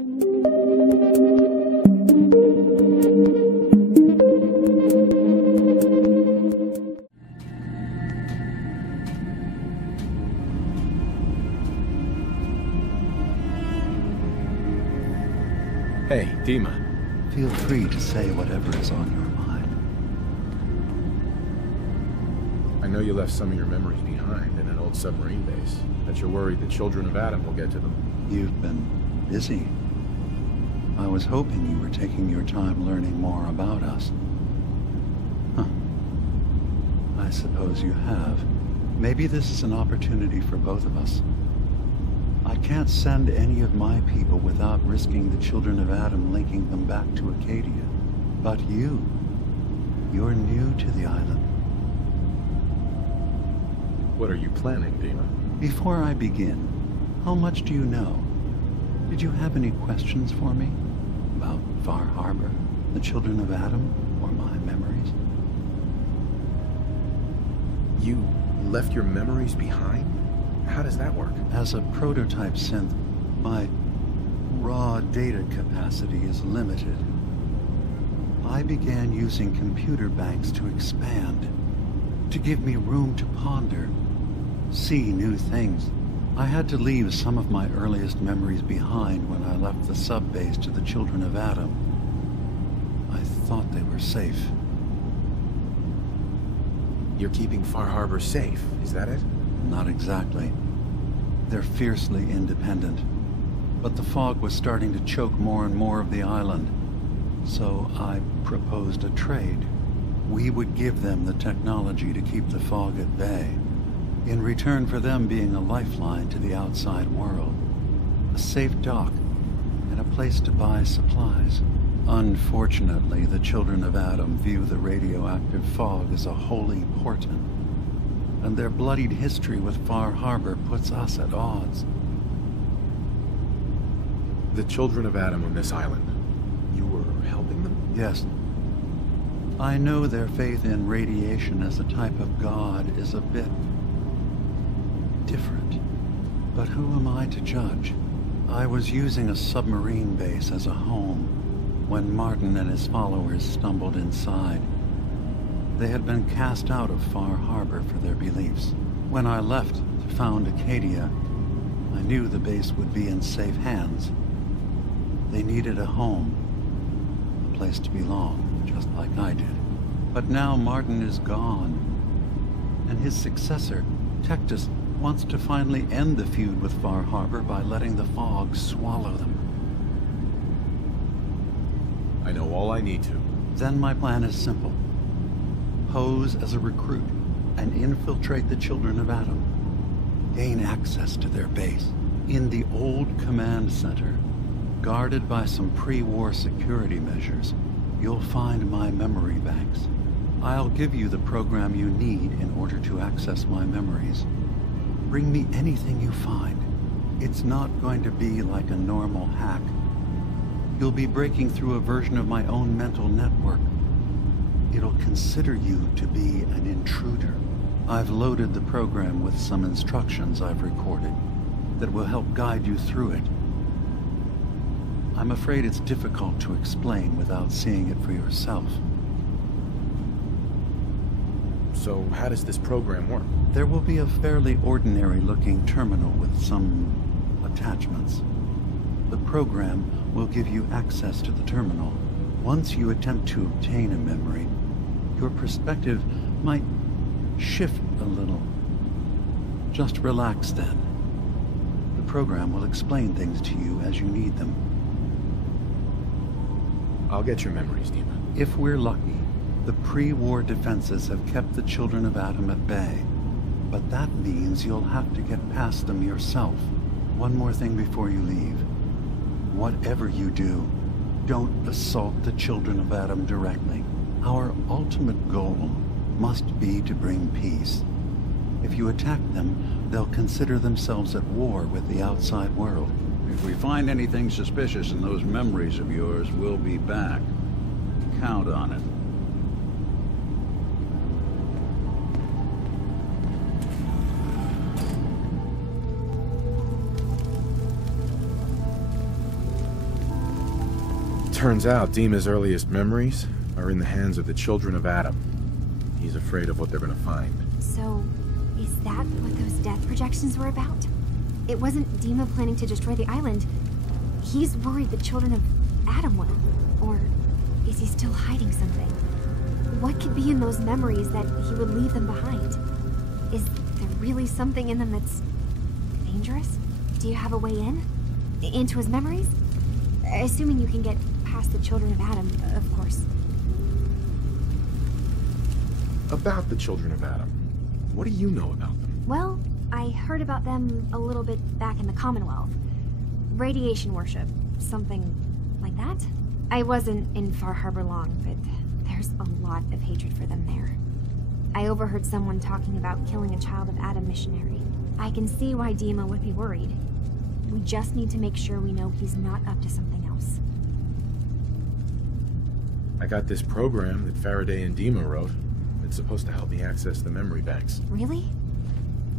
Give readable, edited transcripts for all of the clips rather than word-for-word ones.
Hey, Dima. Feel free to say whatever is on your mind. I know you left some of your memories behind in an old submarine base. That you're worried the children of Adam will get to them. You've been busy. I was hoping you were taking your time learning more about us. Huh. I suppose you have. Maybe this is an opportunity for both of us. I can't send any of my people without risking the children of Adam linking them back to Acadia. But you're new to the island. What are you planning, Dima? Before I begin, how much do you know? Did you have any questions for me? About Far Harbor, the children of Adam, or my memories? You left your memories behind? How does that work? As a prototype synth, my raw data capacity is limited. I began using computer banks to expand, to give me room to ponder, see new things. I had to leave some of my earliest memories behind when I left the sub-base to the children of Adam. I thought they were safe. You're keeping Far Harbor safe, is that it? Not exactly. They're fiercely independent. But the fog was starting to choke more and more of the island. So I proposed a trade. We would give them the technology to keep the fog at bay, in return for them being a lifeline to the outside world. A safe dock, and a place to buy supplies. Unfortunately, the children of Adam view the radioactive fog as a holy portent, and their bloodied history with Far Harbor puts us at odds. The children of Adam on this island, you were helping them? Yes. I know their faith in radiation as a type of god is a bit different, but who am I to judge? I was using a submarine base as a home when Martin and his followers stumbled inside. They had been cast out of Far Harbor for their beliefs. When I left to found Acadia, I knew the base would be in safe hands. They needed a home, a place to belong, just like I did. But now Martin is gone, and his successor, Tectus, wants to finally end the feud with Far Harbor by letting the fog swallow them. I know all I need to. Then my plan is simple. Pose as a recruit and infiltrate the children of Adam. Gain access to their base in the old command center. Guarded by some pre-war security measures, you'll find my memory banks. I'll give you the program you need in order to access my memories. Bring me anything you find. It's not going to be like a normal hack. You'll be breaking through a version of my own mental network. It'll consider you to be an intruder. I've loaded the program with some instructions I've recorded that will help guide you through it. I'm afraid it's difficult to explain without seeing it for yourself. So how does this program work? There will be a fairly ordinary-looking terminal with some attachments. The program will give you access to the terminal. Once you attempt to obtain a memory, your perspective might shift a little. Just relax then. The program will explain things to you as you need them. I'll get your memories, Dima. If we're lucky, the pre-war defenses have kept the children of Adam at bay. But that means you'll have to get past them yourself. One more thing before you leave. Whatever you do, don't assault the children of Adam directly. Our ultimate goal must be to bring peace. If you attack them, they'll consider themselves at war with the outside world. If we find anything suspicious in those memories of yours, we'll be back. Count on it. Turns out Dima's earliest memories are in the hands of the children of Adam. He's afraid of what they're gonna find. So, is that what those death projections were about? It wasn't Dima planning to destroy the island. He's worried the children of Adam will. Or is he still hiding something? What could be in those memories that he would leave them behind? Is there really something in them that's dangerous? Do you have a way in? Into his memories? Assuming you can get past the children of Adam, of course. About the children of Adam, what do you know about them? Well, I heard about them a little bit back in the Commonwealth. Radiation worship, something like that. I wasn't in Far Harbor long, but there's a lot of hatred for them there. I overheard someone talking about killing a child of Adam missionary. I can see why Dima would be worried. We just need to make sure we know he's not up to something else. I got this program that Faraday and Dima wrote. It's supposed to help me access the memory banks. Really?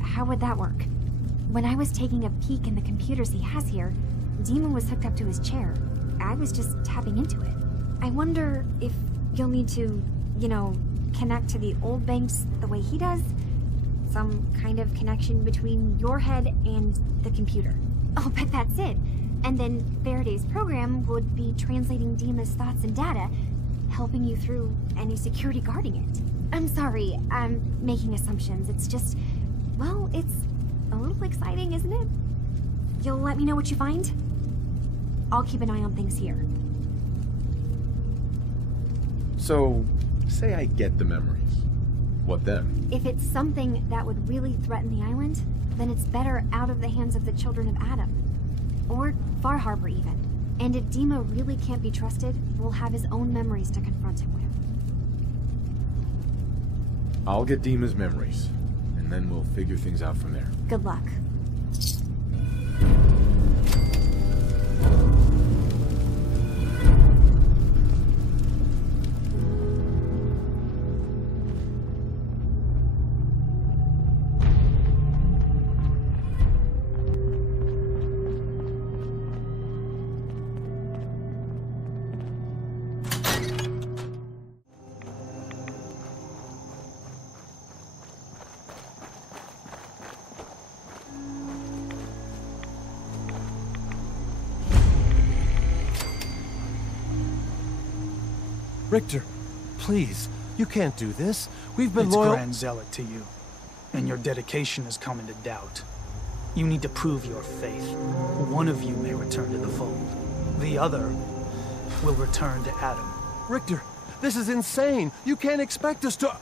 How would that work? When I was taking a peek in the computers he has here, Dima was hooked up to his chair. I was just tapping into it. I wonder if you'll need to, connect to the old banks the way he does? Some kind of connection between your head and the computer. I'll bet that's it. And then Faraday's program would be translating Dima's thoughts and data, helping you through any security guarding it. I'm sorry, I'm making assumptions. It's just, well, it's a little exciting, isn't it? You'll let me know what you find? I'll keep an eye on things here. So, say I get the memories. What then? If it's something that would really threaten the island, then it's better out of the hands of the children of Adam. Or Far Harbor, even. And if Dima really can't be trusted, we'll have his own memories to confront him with. I'll get Dima's memories, and then we'll figure things out from there. Good luck. Richter, please, you can't do this. We've been It's loyal— Grand Zealot to you, and your dedication has come into doubt. You need to prove your faith. One of you may return to the fold. The other will return to Adam. Richter, this is insane. You can't expect us to—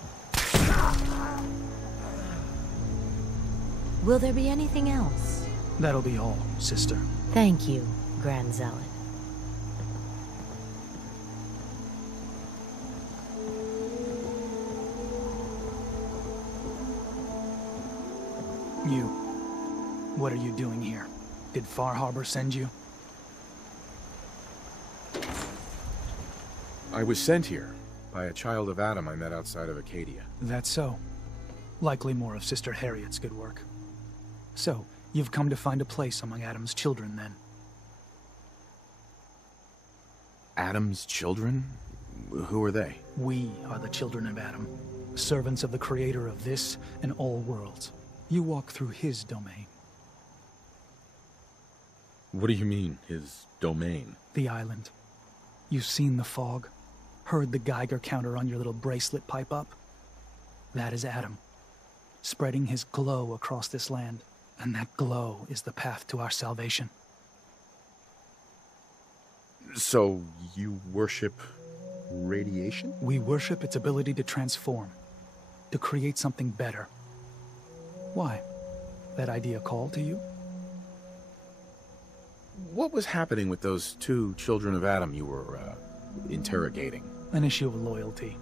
Will there be anything else? That'll be all, sister. Thank you, Grand Zealot. You. What are you doing here? Did Far Harbor send you? I was sent here by a child of Adam I met outside of Acadia. That's so. Likely more of Sister Harriet's good work. So, you've come to find a place among Adam's children, then? Adam's children? Who are they? We are the children of Adam, servants of the creator of this and all worlds. You walk through his domain. What do you mean, his domain? The island. You've seen the fog, heard the Geiger counter on your little bracelet pipe up? That is Adam, spreading his glow across this land, and that glow is the path to our salvation. So, you worship radiation? We worship its ability to transform, to create something better. Why? That idea call to you? What was happening with those two children of Adam you were, interrogating? An issue of loyalty.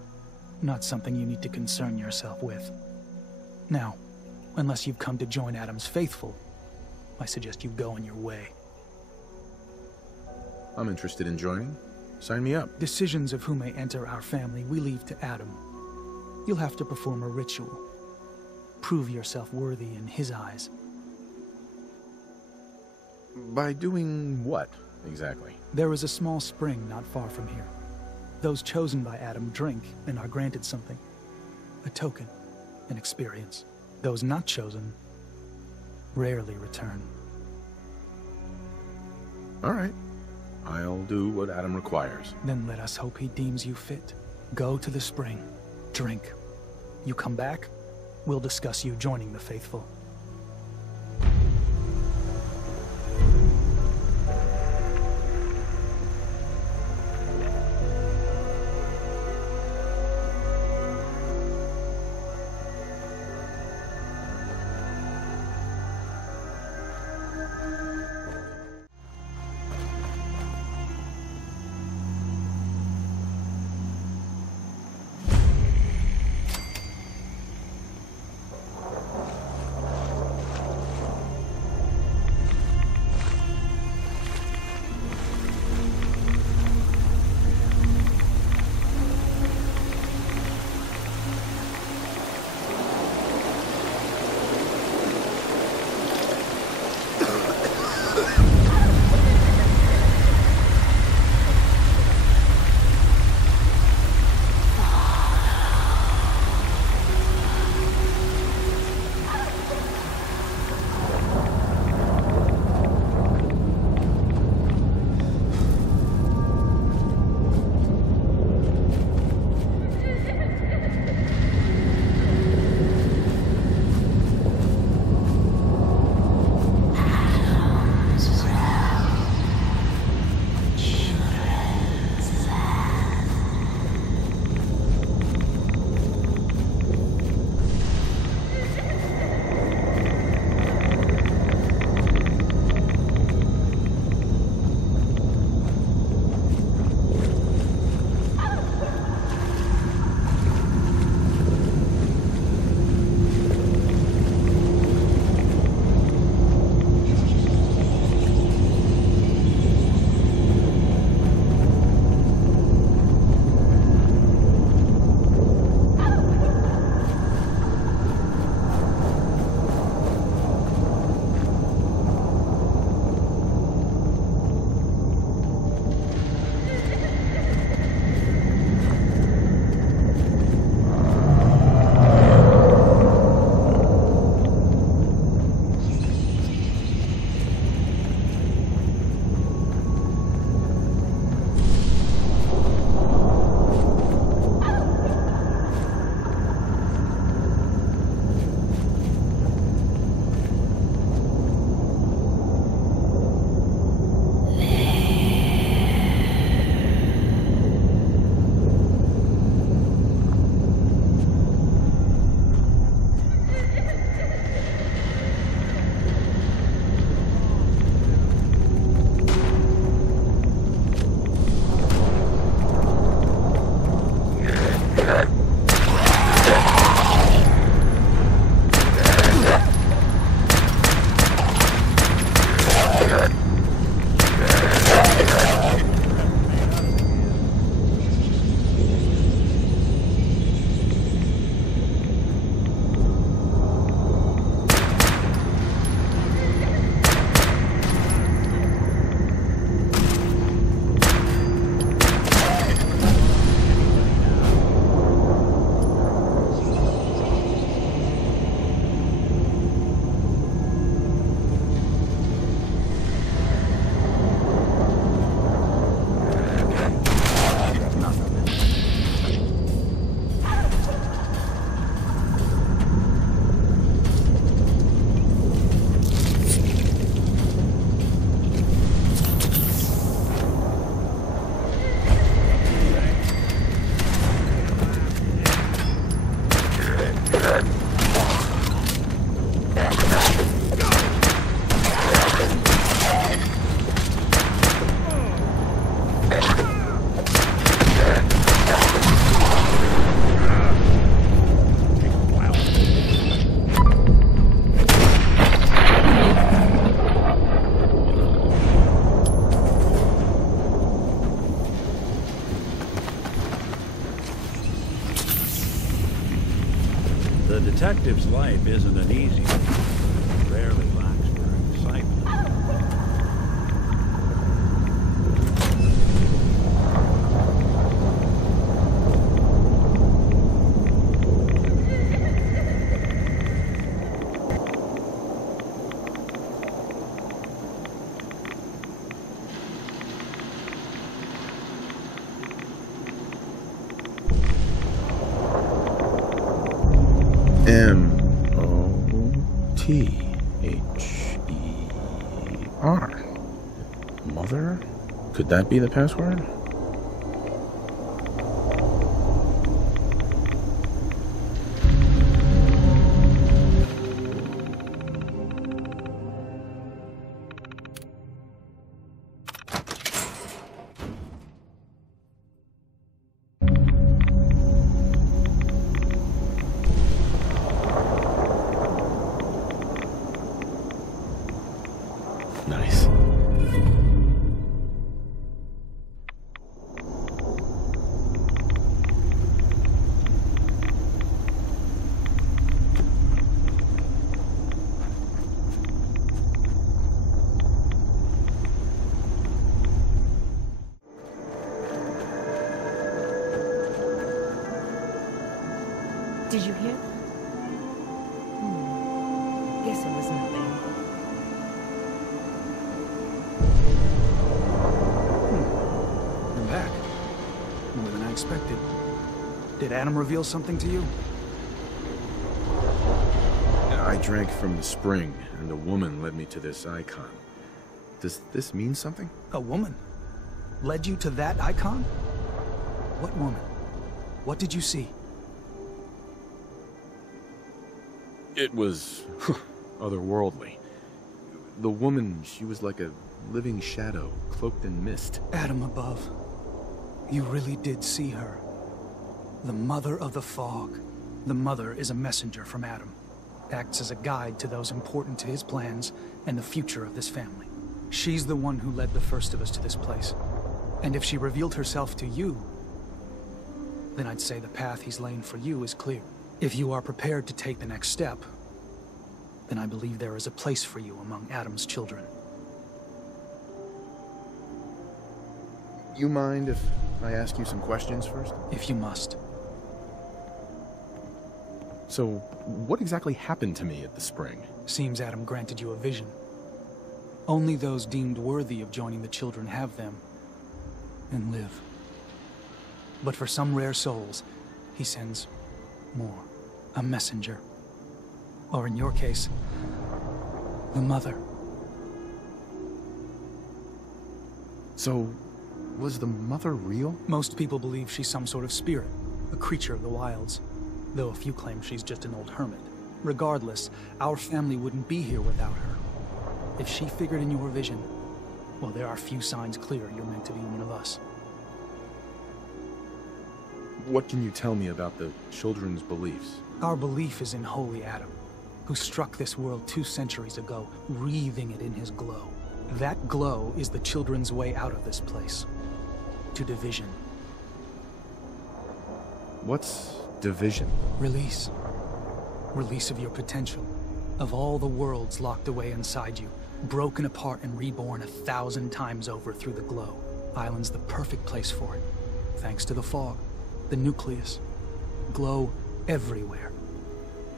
Not something you need to concern yourself with. Now, unless you've come to join Adam's faithful, I suggest you go on your way. I'm interested in joining. Sign me up. Decisions of who may enter our family we leave to Adam. You'll have to perform a ritual. Prove yourself worthy in his eyes. By doing what? exactly? There is a small spring not far from here. Those chosen by Adam drink and are granted something. A token, an experience. Those not chosen rarely return. All right. I'll do what Adam requires. Then let us hope he deems you fit. Go to the spring. Drink. You come back, we'll discuss you joining the faithful. detective's life isn't an easy one. Rarely lacks for excitement. T-H-E-R. Mother? Could that be the password? Nice. Did you hear that? Guess it was nothing. I'm back. More than I expected. Did Adam reveal something to you? I drank from the spring, and a woman led me to this icon. Does this mean something? A woman? Led you to that icon? What woman? What did you see? It was otherworldly. The woman, she was like a living shadow, cloaked in mist. Adam above. You really did see her. The Mother of the Fog. The Mother is a messenger from Adam. Acts as a guide to those important to his plans and the future of this family. She's the one who led the first of us to this place. And if she revealed herself to you, then I'd say the path he's laying for you is clear. If you are prepared to take the next step, then I believe there is a place for you among Adam's children. You mind if I ask you some questions first? If you must. So, what exactly happened to me at the spring? Seems Adam granted you a vision. Only those deemed worthy of joining the children have them and live. But for some rare souls, he sends more. A messenger. Or in your case, the Mother. So, was the Mother real? Most people believe she's some sort of spirit, a creature of the wilds, though a few claim she's just an old hermit. Regardless, our family wouldn't be here without her. If she figured in your vision, well, there are few signs clear you're meant to be one of us. What can you tell me about the children's beliefs? Our belief is in Holy Adam, who struck this world 2 centuries ago, wreathing it in his glow. That glow is the children's way out of this place. To division. What's division? Release. Release of your potential. Of all the worlds locked away inside you, broken apart and reborn 1,000 times over through the glow. Island's the perfect place for it. Thanks to the fog, the nucleus. Glow everywhere.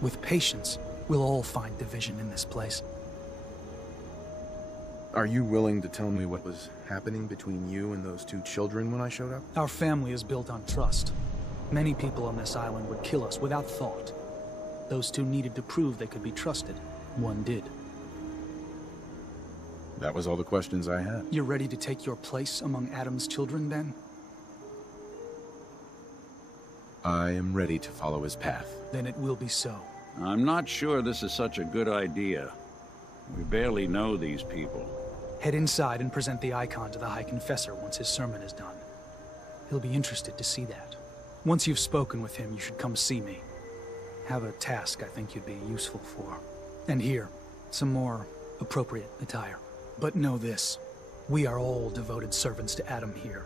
With patience, we'll all find division in this place. Are you willing to tell me what was happening between you and those 2 children when I showed up? Our family is built on trust. Many people on this island would kill us without thought. Those 2 needed to prove they could be trusted. One did. That was all the questions I had. You're ready to take your place among Adam's children, then? I am ready to follow his path. Then it will be so. I'm not sure this is such a good idea. We barely know these people. Head inside and present the icon to the High Confessor once his sermon is done. He'll be interested to see that. Once you've spoken with him, you should come see me. Have a task I think you'd be useful for. And here, some more appropriate attire. But know this, we are all devoted servants to Adam here.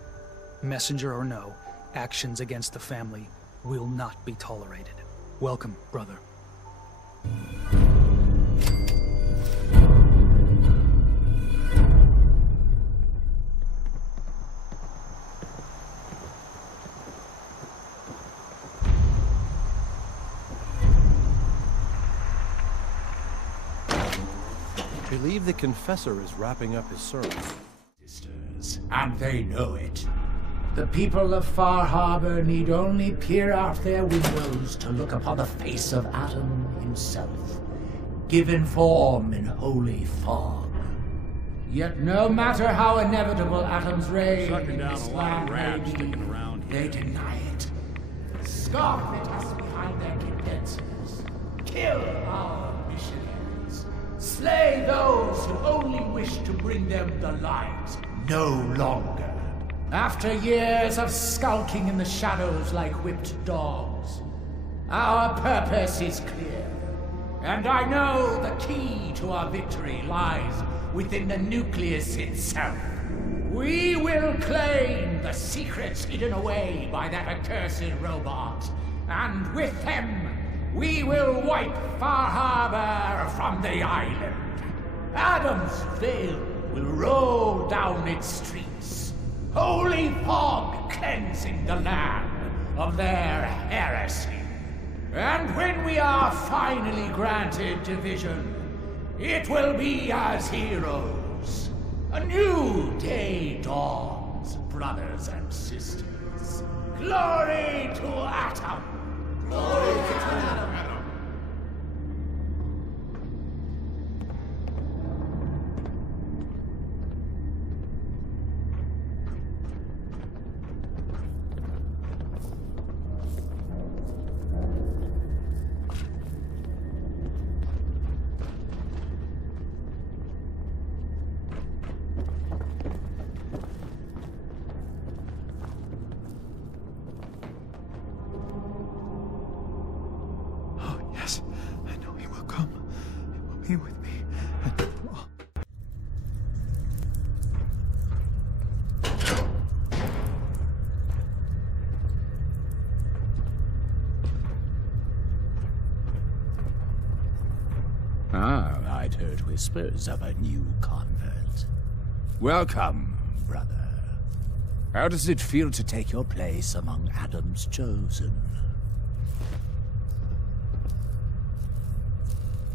Messenger or no, actions against the family will not be tolerated. Welcome, brother. I believe the confessor is wrapping up his sermon. Sisters, and they know it. The people of Far Harbor need only peer out their windows to look upon the face of Adam himself, given form in holy fog. Yet no matter how inevitable Adam's reign in this land may be, they deny it. Scoff at us behind their condensers. Kill our missionaries. Slay those who only wish to bring them the light. No longer. After years of skulking in the shadows like whipped dogs, our purpose is clear. And I know the key to our victory lies within the nucleus itself. We will claim the secrets hidden away by that accursed robot, and with them, we will wipe Far Harbor from the island. Adam's veil will roll down its streets, holy fog cleansing the land of their heresy. And when we are finally granted division, it will be as heroes. A new day dawns, brothers and sisters. Glory to Atom! Glory to Atom! Be with me. Ah, I'd heard whispers of a new convert. Welcome, brother. How does it feel to take your place among Adam's chosen?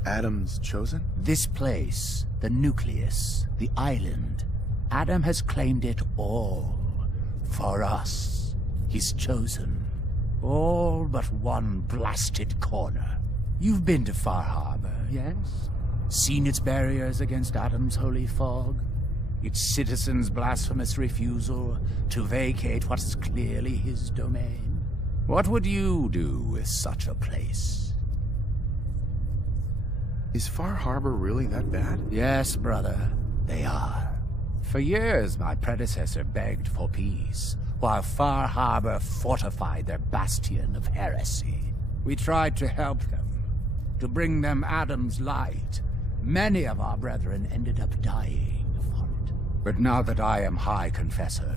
Adam's chosen? This place, the nucleus, the island, Adam has claimed it all. For us, his chosen. All but one blasted corner. You've been to Far Harbor, yes? Seen its barriers against Adam's holy fog? Its citizens' blasphemous refusal to vacate what is clearly his domain? What would you do with such a place? Is Far Harbor really that bad? Yes, brother, they are. For years, my predecessor begged for peace, while Far Harbor fortified their bastion of heresy. We tried to help them, to bring them Adam's light. Many of our brethren ended up dying for it. But now that I am High Confessor,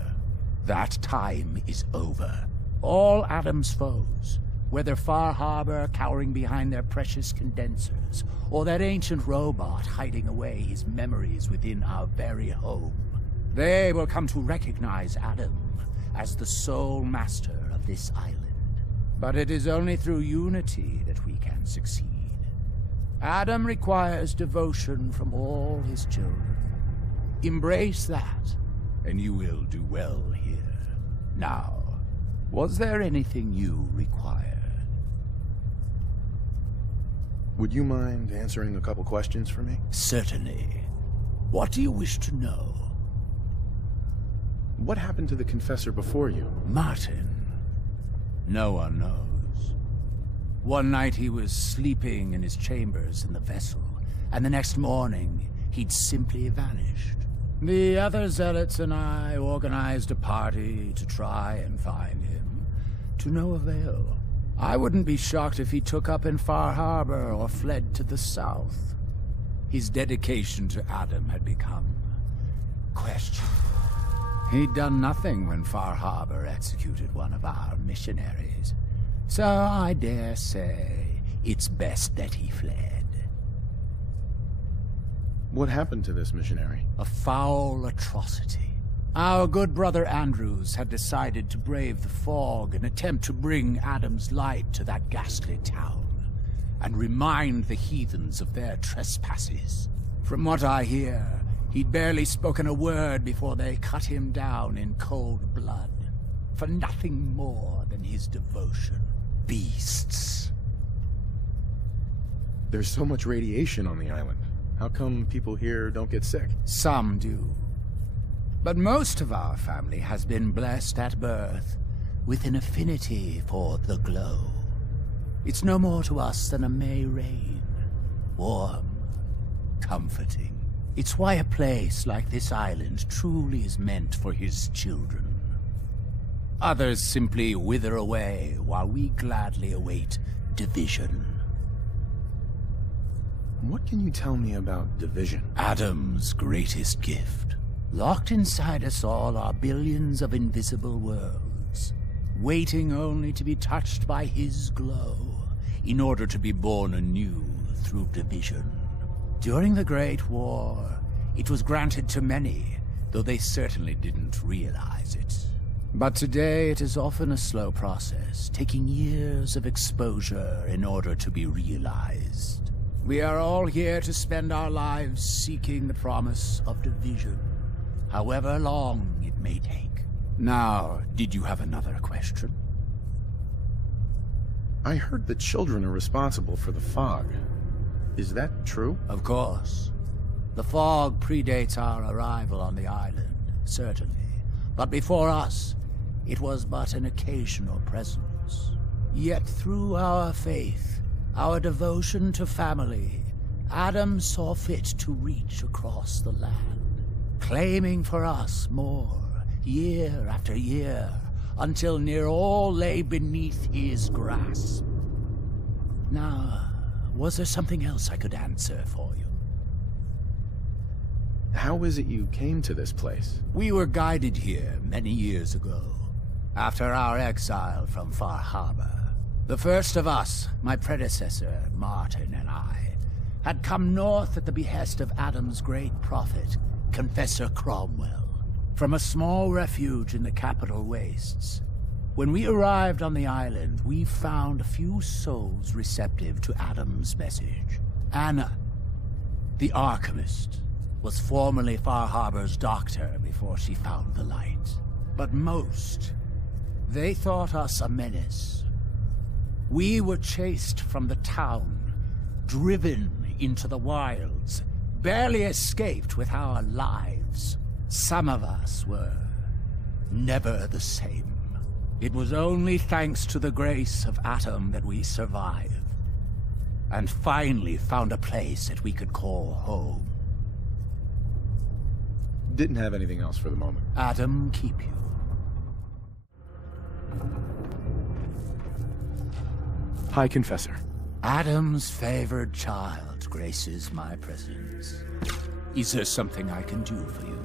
that time is over. All Adam's foes, whether Far Harbor cowering behind their precious condensers, or that ancient robot hiding away his memories within our very home, they will come to recognize Adam as the sole master of this island. But it is only through unity that we can succeed. Adam requires devotion from all his children. Embrace that, and you will do well here. Now, was there anything you required? Would you mind answering a couple questions for me? Certainly. What do you wish to know? What happened to the Confessor before you? Martin. No one knows. One night he was sleeping in his chambers in the vessel, and the next morning he'd simply vanished. The other zealots and I organized a party to try and find him, to no avail. I wouldn't be shocked if he took up in Far Harbor or fled to the south. His dedication to Adam had become questionable. He'd done nothing when Far Harbor executed one of our missionaries, so I dare say it's best that he fled. What happened to this missionary? A foul atrocity. Our good brother Andrews had decided to brave the fog and attempt to bring Adam's light to that ghastly town, and remind the heathens of their trespasses. From what I hear, he'd barely spoken a word before they cut him down in cold blood, for nothing more than his devotion. Beasts. There's so much radiation on the island. How come people here don't get sick? Some do. But most of our family has been blessed at birth with an affinity for the glow. It's no more to us than a May rain. Warm, comforting. It's why a place like this island truly is meant for his children. Others simply wither away while we gladly await division. What can you tell me about division? Adam's greatest gift. Locked inside us all are billions of invisible worlds, waiting only to be touched by his glow, in order to be born anew through division. During the Great War, it was granted to many, though they certainly didn't realize it. But today it is often a slow process, taking years of exposure in order to be realized. We are all here to spend our lives seeking the promise of division, however long it may take. Now, did you have another question? I heard that children are responsible for the fog. Is that true? Of course. The fog predates our arrival on the island, certainly. But before us, it was but an occasional presence. Yet through our faith, our devotion to family, Adam saw fit to reach across the land, claiming for us more, year after year, until near all lay beneath his grasp. Now, was there something else I could answer for you? How is it you came to this place? We were guided here many years ago, after our exile from Far Harbor. The first of us, my predecessor, Martin, and I, had come north at the behest of Adam's great prophet, Confessor Cromwell, from a small refuge in the capital wastes. When we arrived on the island, we found a few souls receptive to Adam's message. Anna, the alchemist, was formerly Far Harbor's doctor before she found the light. But most, they thought us a menace. We were chased from the town, driven into the wilds, barely escaped with our lives. Some of us were never the same. It was only thanks to the grace of Adam that we survived, and finally found a place that we could call home. Didn't have anything else for the moment. Adam keep you. High Confessor. Adam's favored child graces my presence. Is there something I can do for you?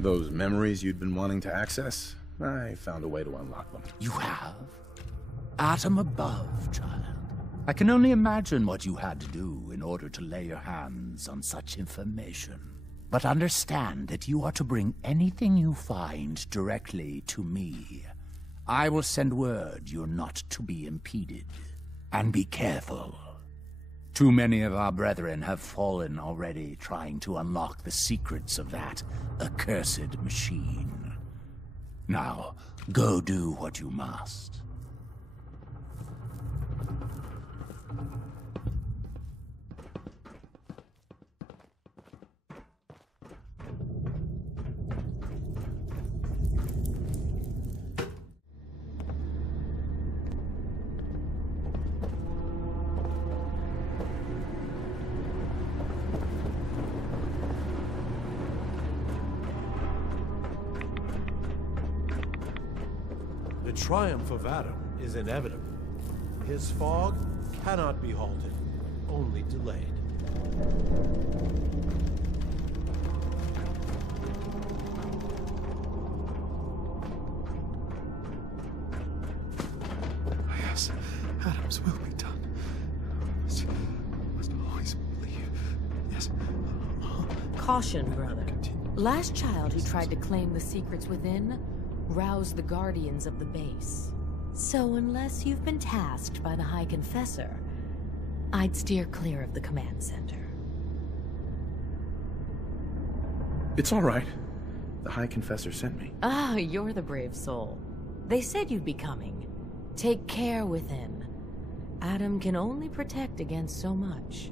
Those memories you'd been wanting to access? I found a way to unlock them. You have? Atom above, child. I can only imagine what you had to do in order to lay your hands on such information. But understand that you are to bring anything you find directly to me. I will send word you're not to be impeded. And be careful. Too many of our brethren have fallen already trying to unlock the secrets of that accursed machine. Now, go do what you must. The triumph of Adam is inevitable. His fog cannot be halted, only delayed. Yes, Adam's will be done. Must always believe. Yes. Caution, brother. Last child who tried to claim the secrets within roused the guardians of the base. So unless you've been tasked by the High Confessor, I'd steer clear of the command center. It's all right. The High Confessor sent me. Ah, you're the brave soul. They said you'd be coming. Take care with him. Adam can only protect against so much.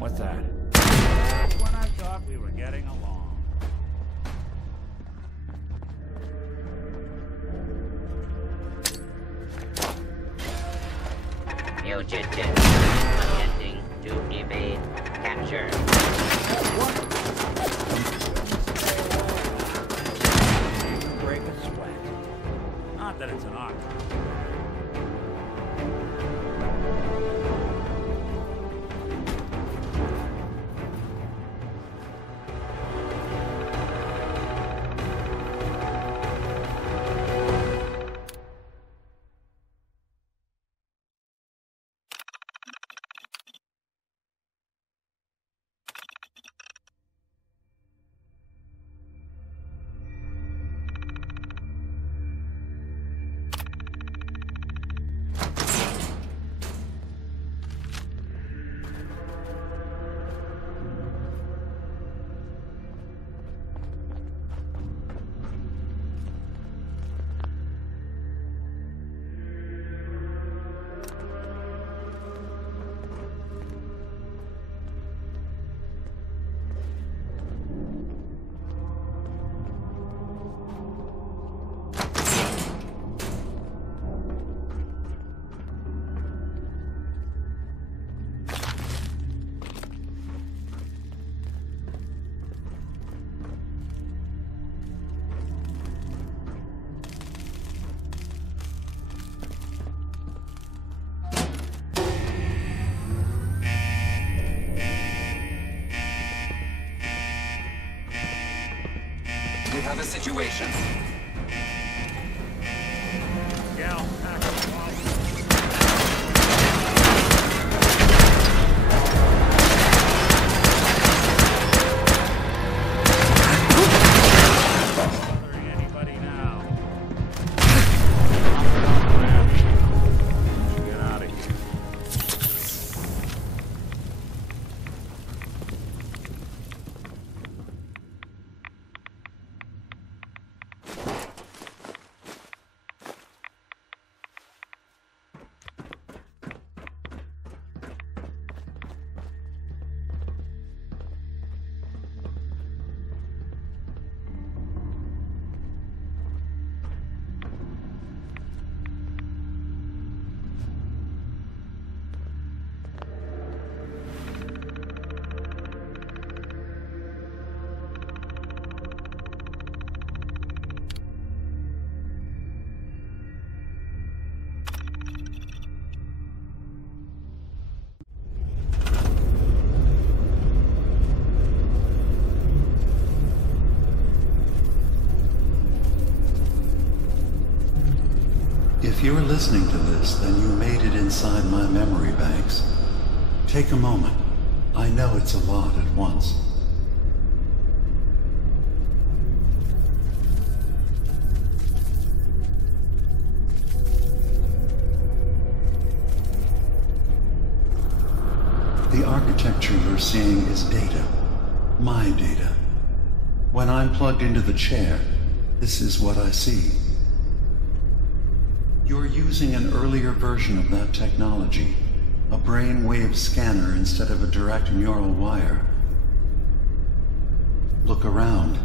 What's that? When I thought we were getting along. Fugitive. Attempting to evade capture. Break a sweat. Not that it's an art. We have a situation. Gal, anybody now? Get out of here. If you're listening to this, then you made it inside my memory banks. Take a moment. I know it's a lot at once. The architecture you're seeing is data. My data. When I'm plugged into the chair, this is what I see. You're using an earlier version of that technology, a brainwave scanner instead of a direct neural wire. Look around.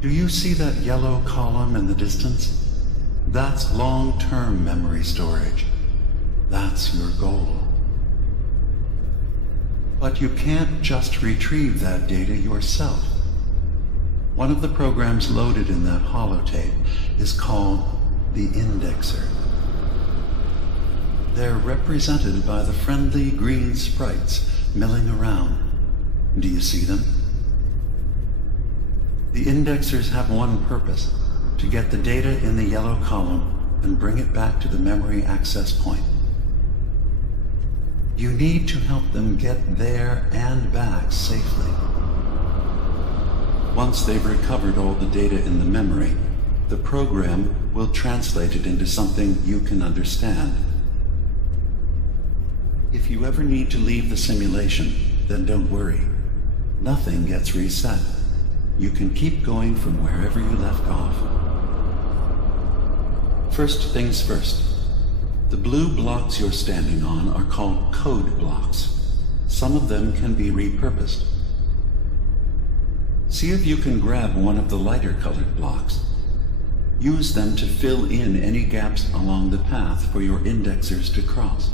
Do you see that yellow column in the distance? That's long-term memory storage. That's your goal. But you can't just retrieve that data yourself. One of the programs loaded in that holotape is called the Indexer. They're represented by the friendly green sprites milling around. Do you see them? The Indexers have one purpose: to get the data in the yellow column and bring it back to the memory access point. You need to help them get there and back safely. Once they've recovered all the data in the memory, the program will translate it into something you can understand. If you ever need to leave the simulation, then don't worry. Nothing gets reset. You can keep going from wherever you left off. First things first. The blue blocks you're standing on are called code blocks. Some of them can be repurposed. See if you can grab one of the lighter colored blocks. Use them to fill in any gaps along the path for your indexers to cross.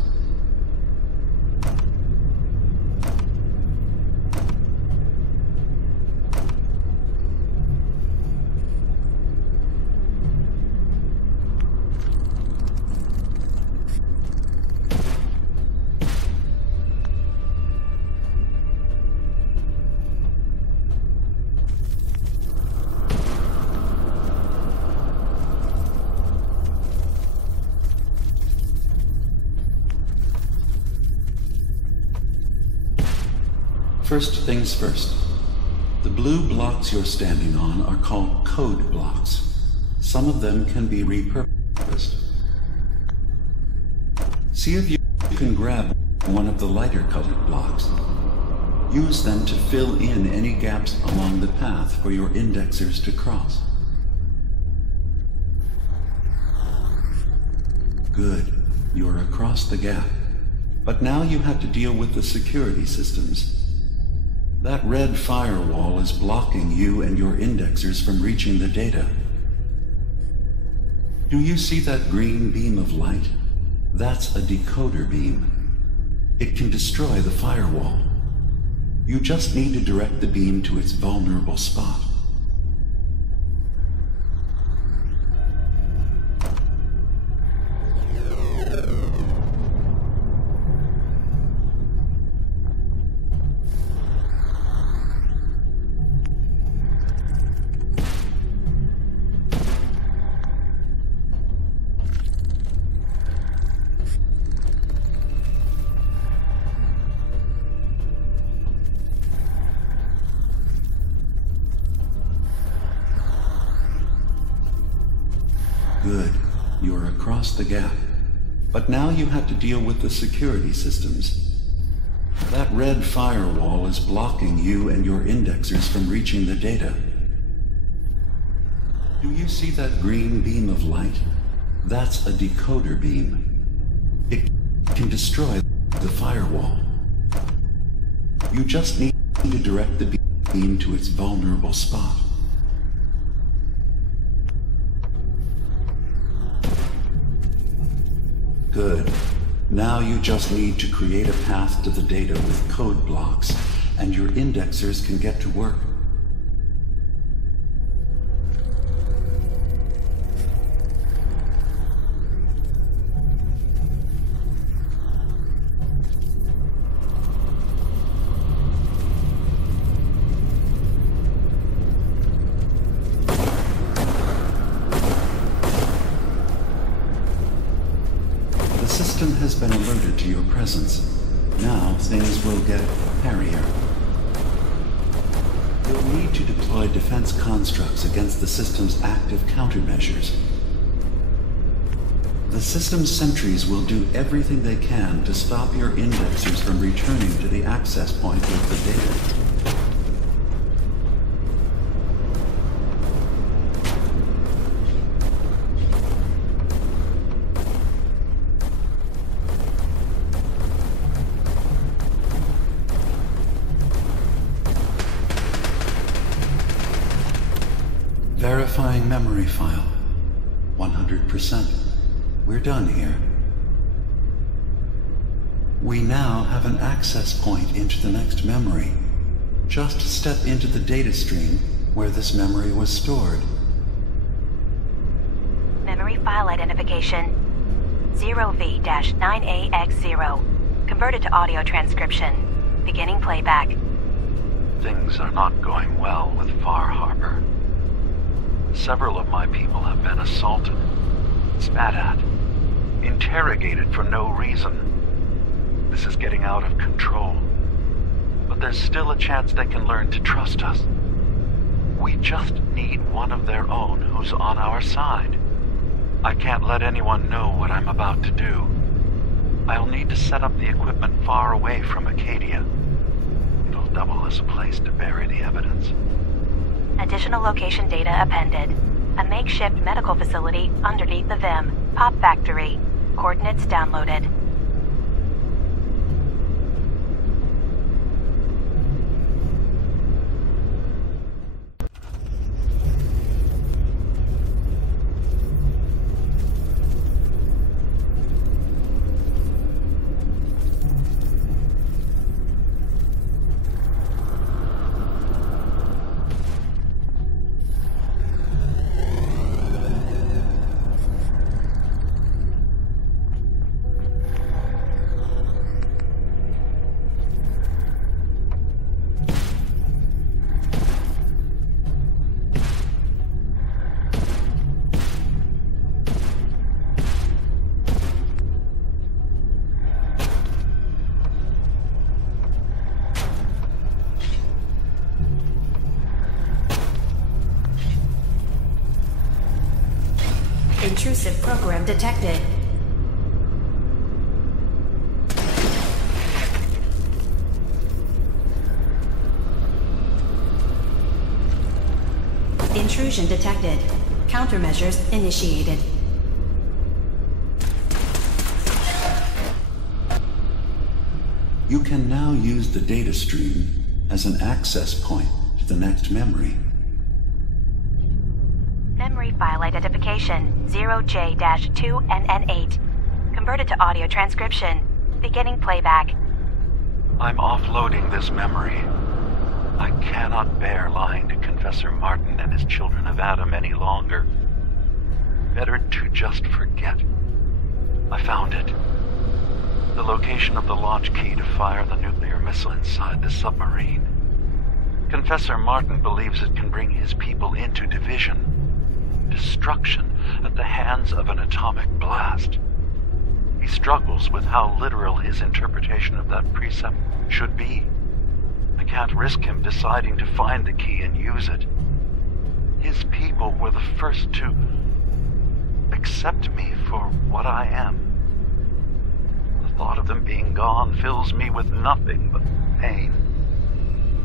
First things first. The blue blocks you're standing on are called code blocks. Some of them can be repurposed. See if you can grab one of the lighter colored blocks. Use them to fill in any gaps along the path for your indexers to cross. Good. You're across the gap. But now you have to deal with the security systems. That red firewall is blocking you and your indexers from reaching the data. Do you see that green beam of light? That's a decoder beam. It can destroy the firewall. You just need to direct the beam to its vulnerable spot. Good. You're across the gap. But now you have to deal with the security systems. That red firewall is blocking you and your indexers from reaching the data. Do you see that green beam of light? That's a decoder beam. It can destroy the firewall. You just need to direct the beam to its vulnerable spot. Good. Now you just need to create a path to the data with code blocks, and your indexers can get to work. The system has been alerted to your presence. Now things will get hairier. You'll need to deploy defense constructs against the system's active countermeasures. The system's sentries will do everything they can to stop your indexers from returning to the access point with the data. Verifying memory file. 100%. We're done here. We now have an access point into the next memory. Just step into the data stream where this memory was stored. Memory file identification 0V-9AX0. Converted to audio transcription. Beginning playback. Things are not going well with Far Harbor. Several of my people have been assaulted, spat at, interrogated for no reason. This is getting out of control. But there's still a chance they can learn to trust us. We just need one of their own who's on our side. I can't let anyone know what I'm about to do. I'll need to set up the equipment far away from Acadia. It'll double as a place to bury the evidence. Additional location data appended. A makeshift medical facility underneath the VIM. Pop factory. Coordinates downloaded. Intrusive program detected. Intrusion detected. Countermeasures initiated. You can now use the data stream as an access point to the next memory. Memory file identification 0J-2NN8. Converted to audio transcription. Beginning playback. I'm offloading this memory. I cannot bear lying to Confessor Martin and his children of Adam any longer. Better to just forget. I found it. The location of the launch key to fire the nuclear missile inside the submarine. Confessor Martin believes it can bring his people into division. Destruction at the hands of an atomic blast. He struggles with how literal his interpretation of that precept should be. I can't risk him deciding to find the key and use it. His people were the first to accept me for what I am. The thought of them being gone fills me with nothing but pain.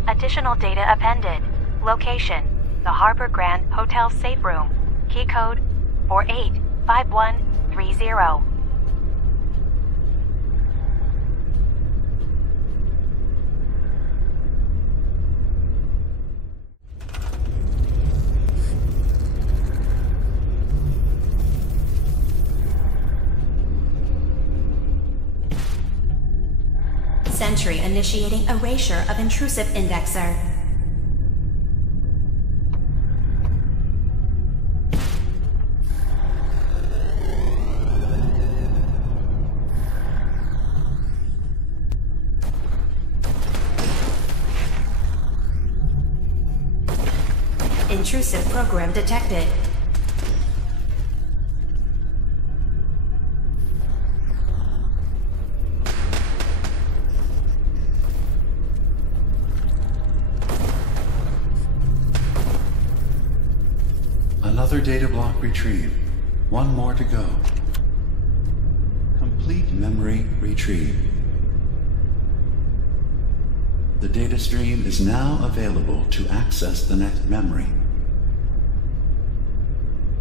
Additional data appended. Location: the Harbor Grand Hotel safe room. Key code 485130. Sentry initiating erasure of intrusive indexer. Intrusive program detected. Another data block retrieved. One more to go. Complete memory retrieved. The data stream is now available to access the next memory.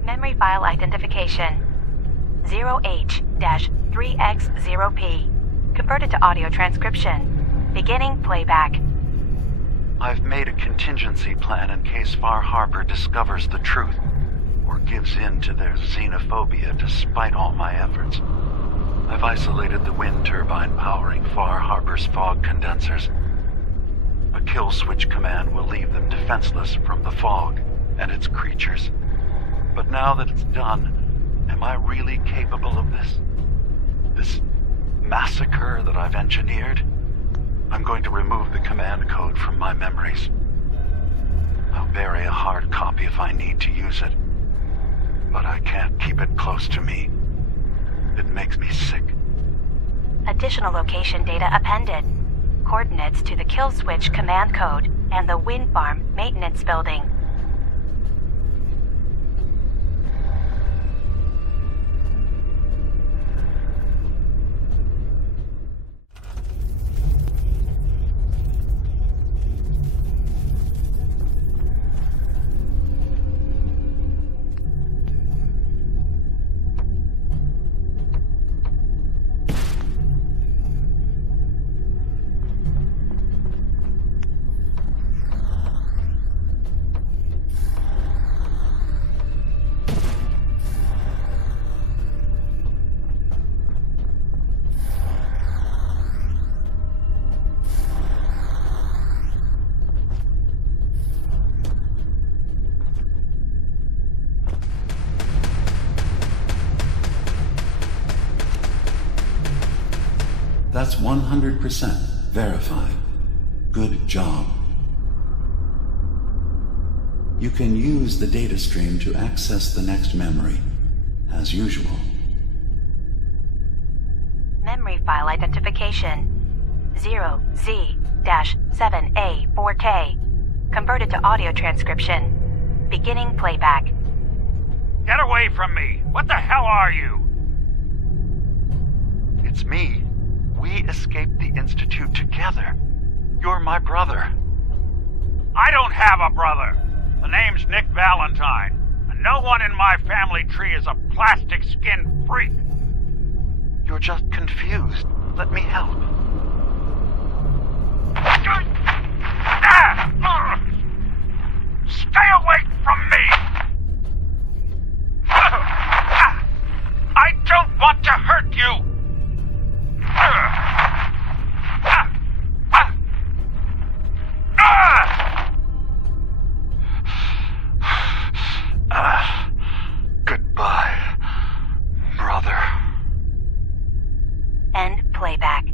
Memory file identification 0H-3X0P. Converted to audio transcription. Beginning playback. I've made a contingency plan in case Far Harbor discovers the truth, or gives in to their xenophobia despite all my efforts. I've isolated the wind turbine powering Far Harbor's fog condensers. A kill switch command will leave them defenseless from the fog and its creatures. But now that it's done, am I really capable of this? This massacre that I've engineered? I'm going to remove the command code from my memories. I'll bury a hard copy if I need to use it. But I can't keep it close to me. It makes me sick. Additional location data appended. Coordinates to the kill switch command code and the wind farm maintenance building. That's 100% verified. Good job. You can use the data stream to access the next memory, as usual. Memory file identification 0Z-7A4K. Converted to audio transcription. Beginning playback. Get away from me! What the hell are you? It's me. We escaped the Institute together. You're my brother. I don't have a brother. The name's Nick Valentine, and no one in my family tree is a plastic-skinned freak. You're just confused. Let me help. Stay away from me! I don't want to hurt you! Goodbye, brother. End playback.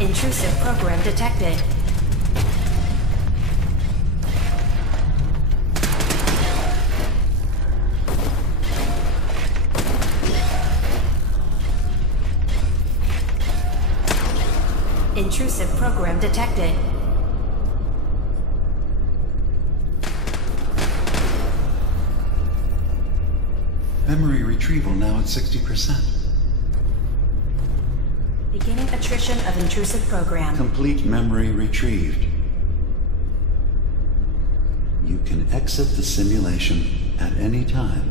Intrusive program detected. Intrusive program detected. Memory retrieval now at 60%. Beginning attrition of intrusive program. Complete memory retrieved. You can exit the simulation at any time.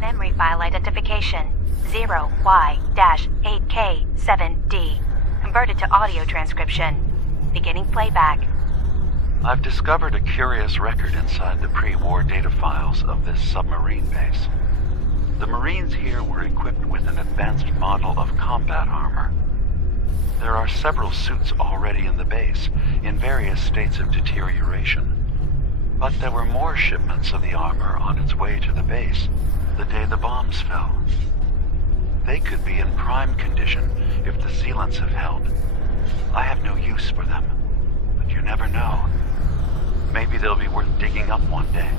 Memory file identification 0Y-8K7D. Converted to audio transcription. Beginning playback. I've discovered a curious record inside the pre-war data files of this submarine base. The Marines here were equipped with an advanced model of combat armor. There are several suits already in the base, in various states of deterioration. But there were more shipments of the armor on its way to the base the day the bombs fell. They could be in prime condition if the sealants have held. I have no use for them, but you never know. Maybe they'll be worth digging up one day.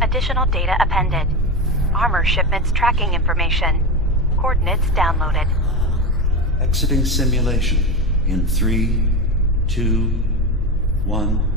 Additional data appended. Armor shipments tracking information. Coordinates downloaded. Exiting simulation. In 3, 2, 1...